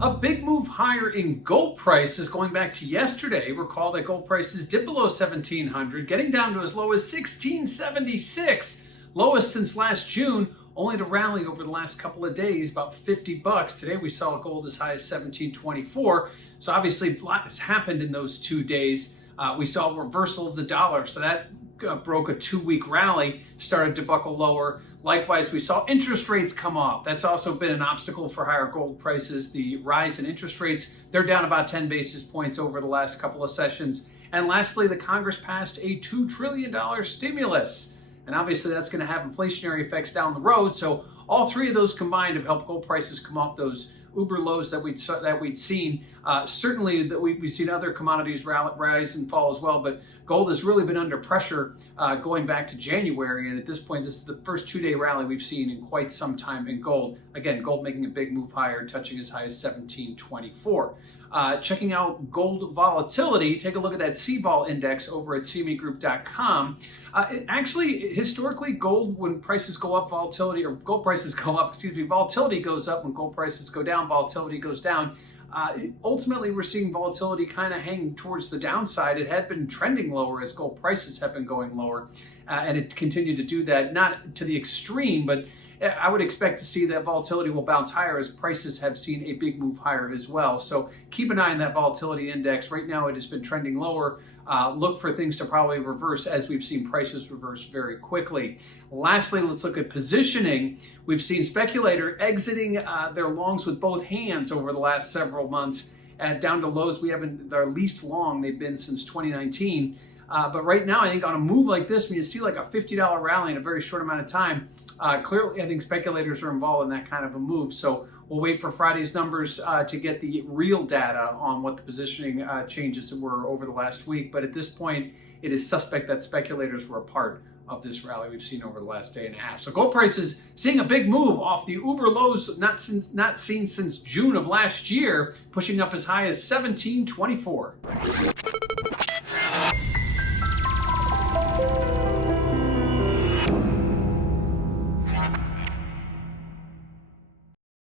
A big move higher in gold prices going back to yesterday. Recall that gold prices dipped below 1700, getting down to as low as 1676, lowest since last June, only to rally over the last couple of days, about 50 bucks. Today we saw gold as high as 1724. So obviously a lot has happened in those 2 days. We saw a reversal of the dollar, so that broke a 2-week rally, started to buckle lower. Likewise, we saw interest rates come off. That's also been an obstacle for higher gold prices. The rise in interest rates, they're down about 10 basis points over the last couple of sessions. And lastly, the Congress passed a $2 trillion stimulus. And obviously that's going to have inflationary effects down the road. So all three of those combined have helped gold prices come off those uber lows that we'd seen. Certainly that we've seen other commodities rise and fall as well, but gold has really been under pressure going back to January. And at this point, this is the first 2-day rally we've seen in quite some time in gold. Again, gold making a big move higher, touching as high as 1724. Checking out gold volatility, take a look at that CVol index over at cmegroup.com. Actually, historically, gold, when prices go up, volatility goes up. When gold prices go down, volatility goes down. Ultimately, we're seeing volatility kind of hang towards the downside. It had been trending lower as gold prices have been going lower, and it continued to do that, not to the extreme, but I would expect to see that volatility will bounce higher as prices have seen a big move higher as well. So keep an eye on that volatility index. Right now it has been trending lower. Look for things to probably reverse as we've seen prices reverse very quickly. Lastly, let's look at positioning. We've seen speculator exiting their longs with both hands over the last several months down to lows we haven't, their least long they've been since 2019. But right now, I think on a move like this, when you see like a $50 rally in a very short amount of time, clearly I think speculators are involved in that kind of a move. So we'll wait for Friday's numbers to get the real data on what the positioning changes were over the last week. But at this point, it is suspect that speculators were a part of this rally we've seen over the last day and a half. So gold prices seeing a big move off the uber lows not seen since June of last year, pushing up as high as 1724.